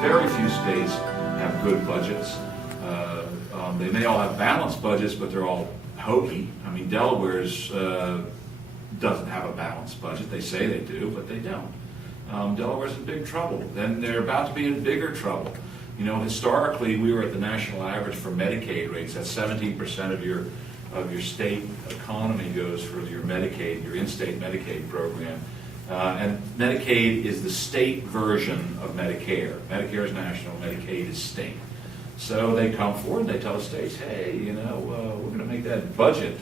Very few states have good budgets. They may all have balanced budgets, but they're all hokey. I mean, Delaware's doesn't have a balanced budget. They say they do, but they don't. Delaware's in big trouble. Then they're about to be in bigger trouble. You know, historically, we were at the national average for Medicaid rates. That's 17% of your state economy goes for your Medicaid, your in-state Medicaid program. And Medicaid is the state version of Medicare. Medicare is national, Medicaid is state. So they come forward and they tell the states, hey, you know, we're going to make that budget.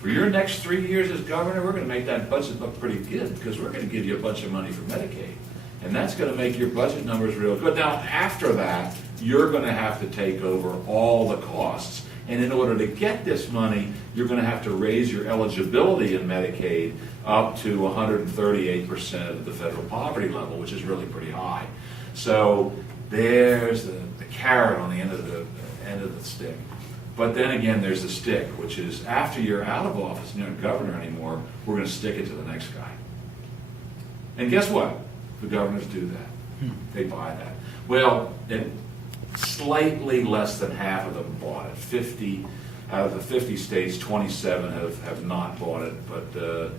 For your next 3 years as governor, we're going to make that budget look pretty good because we're going to give you a bunch of money for Medicaid. And that's going to make your budget numbers real good. Now, after that, you're going to have to take over all the costs. And in order to get this money, you're going to have to raise your eligibility in Medicaid up to 138% of the federal poverty level, which is really pretty high. So there's the carrot on the end of the stick. But then again, there's the stick, which is after you're out of office and you're not governor anymore, we're going to stick it to the next guy. And guess what? The governors do that. They buy that. Well, slightly less than half of them bought it. 50 out of the 50 states, 27 have not bought it, but the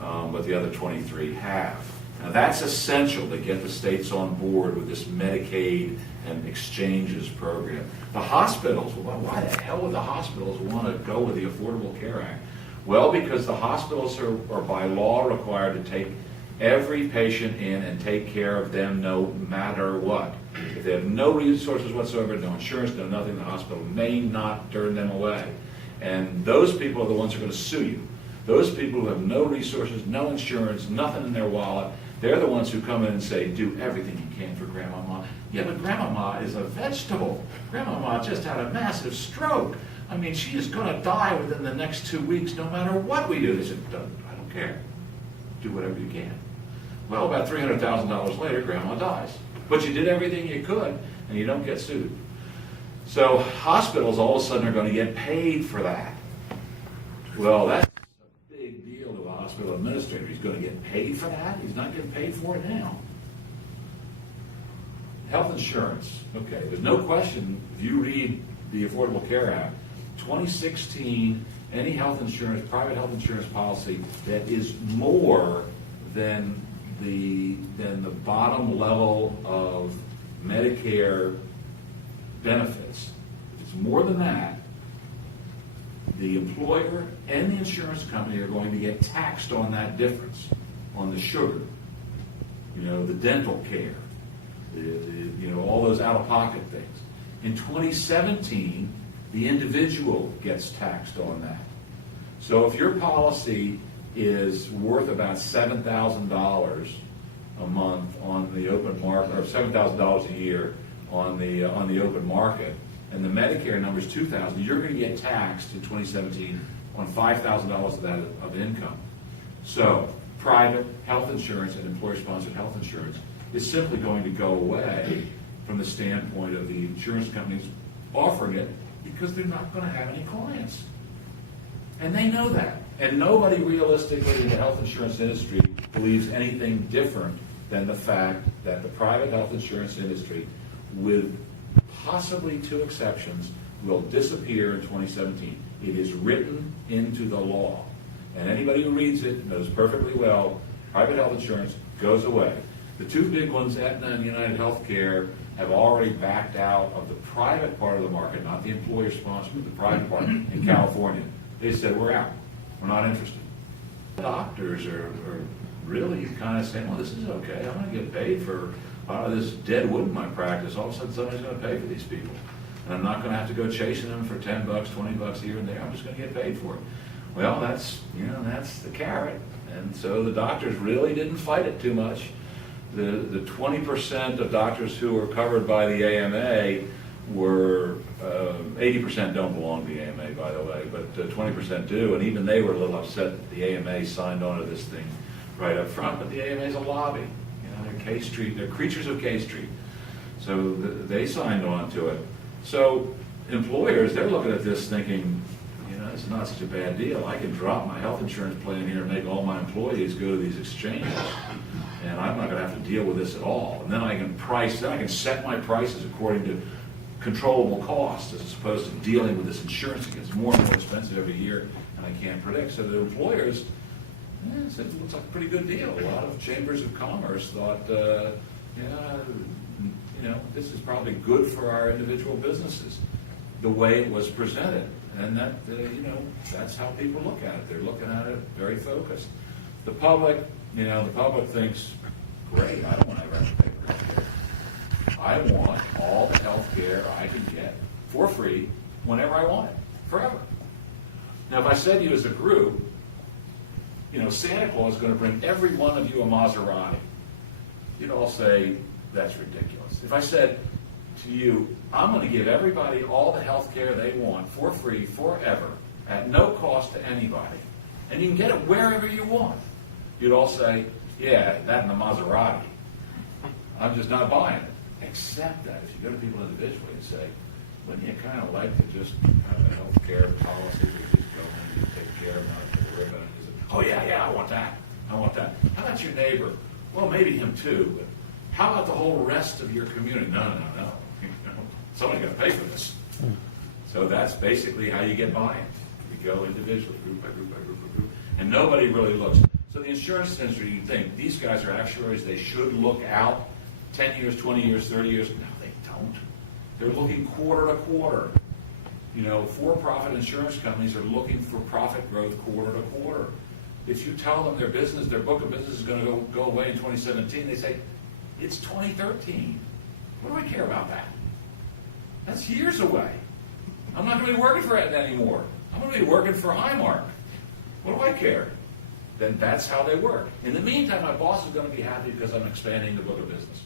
other 23 have. Now that's essential to get the states on board with this Medicaid and exchanges program. The hospitals, well, why the hell would the hospitals want to go with the Affordable Care Act? Well, because the hospitals are by law required to take every patient in and take care of them no matter what. If they have no resources whatsoever, no insurance, no nothing, the hospital may not turn them away. And those people are the ones who are going to sue you. Those people who have no resources, no insurance, nothing in their wallet, they're the ones who come in and say, do everything you can for Grandmama. Yeah, but Grandmama is a vegetable. Grandmama just had a massive stroke. I mean, she is going to die within the next 2 weeks no matter what we do. They said, I don't care. Do whatever you can. Well, about $300,000 later, Grandma dies. But you did everything you could, and you don't get sued. So hospitals all of a sudden are going to get paid for that. Well, that's a big deal to a hospital administrator. He's going to get paid for that? He's not getting paid for it now. Health insurance. Okay, there's no question, if you read the Affordable Care Act, 2016, any health insurance, private health insurance policy that is more than the bottom level of Medicare benefits, if it's more than that, the employer and the insurance company are going to get taxed on that difference, on the sugar, you know, the dental care, you know, all those out-of-pocket things. In 2017, the individual gets taxed on that. So if your policy is worth about $7,000 a month on the open market, or $7,000 a year on the open market, and the Medicare number is $2,000, you're going to get taxed in 2017 on $5,000 of that of income. So private health insurance and employer-sponsored health insurance is simply going to go away from the standpoint of the insurance companies offering it because they're not going to have any clients. And they know that. And nobody realistically in the health insurance industry believes anything different than the fact that the private health insurance industry, with possibly 2 exceptions, will disappear in 2017. It is written into the law. And anybody who reads it knows perfectly well private health insurance goes away. The 2 big ones, Aetna and United Healthcare, have already backed out of the private part of the market, not the employer-sponsored, but the private part in California. They said, we're out. We're not interested. Doctors are really kind of saying, well, this is okay. I'm going to get paid for this dead wood in my practice. All of a sudden, somebody's going to pay for these people. And I'm not going to have to go chasing them for $10, $20 here and there. I'm just going to get paid for it. Well, that's the carrot. And so the doctors really didn't fight it too much. The 20% of doctors who were covered by the AMA were, 80% don't belong to the AMA, by the way, but 20% do, and even they were a little upset that the AMA signed on to this thing right up front, but the AMA is a lobby. You know, they're K Street, they're creatures of K Street. So they signed on to it. So employers, they're looking at this thinking, you know, it's not such a bad deal. I can drop my health insurance plan here and make all my employees go to these exchanges. and I'm not going to have to deal with this at all. And then I can set my prices according to controllable costs, as opposed to dealing with this insurance. It gets more and more expensive every year, and I can't predict. So the employers said, it looks like a pretty good deal. A lot of chambers of commerce thought, this is probably good for our individual businesses, the way it was presented. And that, that's how people look at it. They're looking at it very focused. The public thinks, great, I don't want to ever have to pay for health care. I want all the health care I can get for free whenever I want it, forever. Now, if I said to you as a group, Santa Claus is going to bring every one of you a Maserati, you'd all say, that's ridiculous. If I said to you, I'm going to give everybody all the health care they want for free forever at no cost to anybody, and you can get it wherever you want, you'd all say, yeah, that and the Maserati. I'm just not buying it. Except that if you go to people individually and say, wouldn't you kind of like to just have a health care policy that just go in and take care of it? Oh, yeah, I want that. How about your neighbor? Well, maybe him too, but how about the whole rest of your community? No. Somebody's got to pay for this. So that's basically how you get buy-in. You go individually, group by group by group by group, and nobody really looks. So the insurance industry, you think, these guys are actuaries, they should look out 10 years, 20 years, 30 years. No, they don't. They're looking quarter to quarter. For-profit insurance companies are looking for profit growth quarter to quarter. If you tell them their book of business is going to go away in 2017, they say, it's 2013. What do I care about that? That's years away. I'm not going to be working for Aetna anymore. I'm going to be working for Highmark. What do I care? Then that's how they work. In the meantime, my boss is going to be happy because I'm expanding the book of business.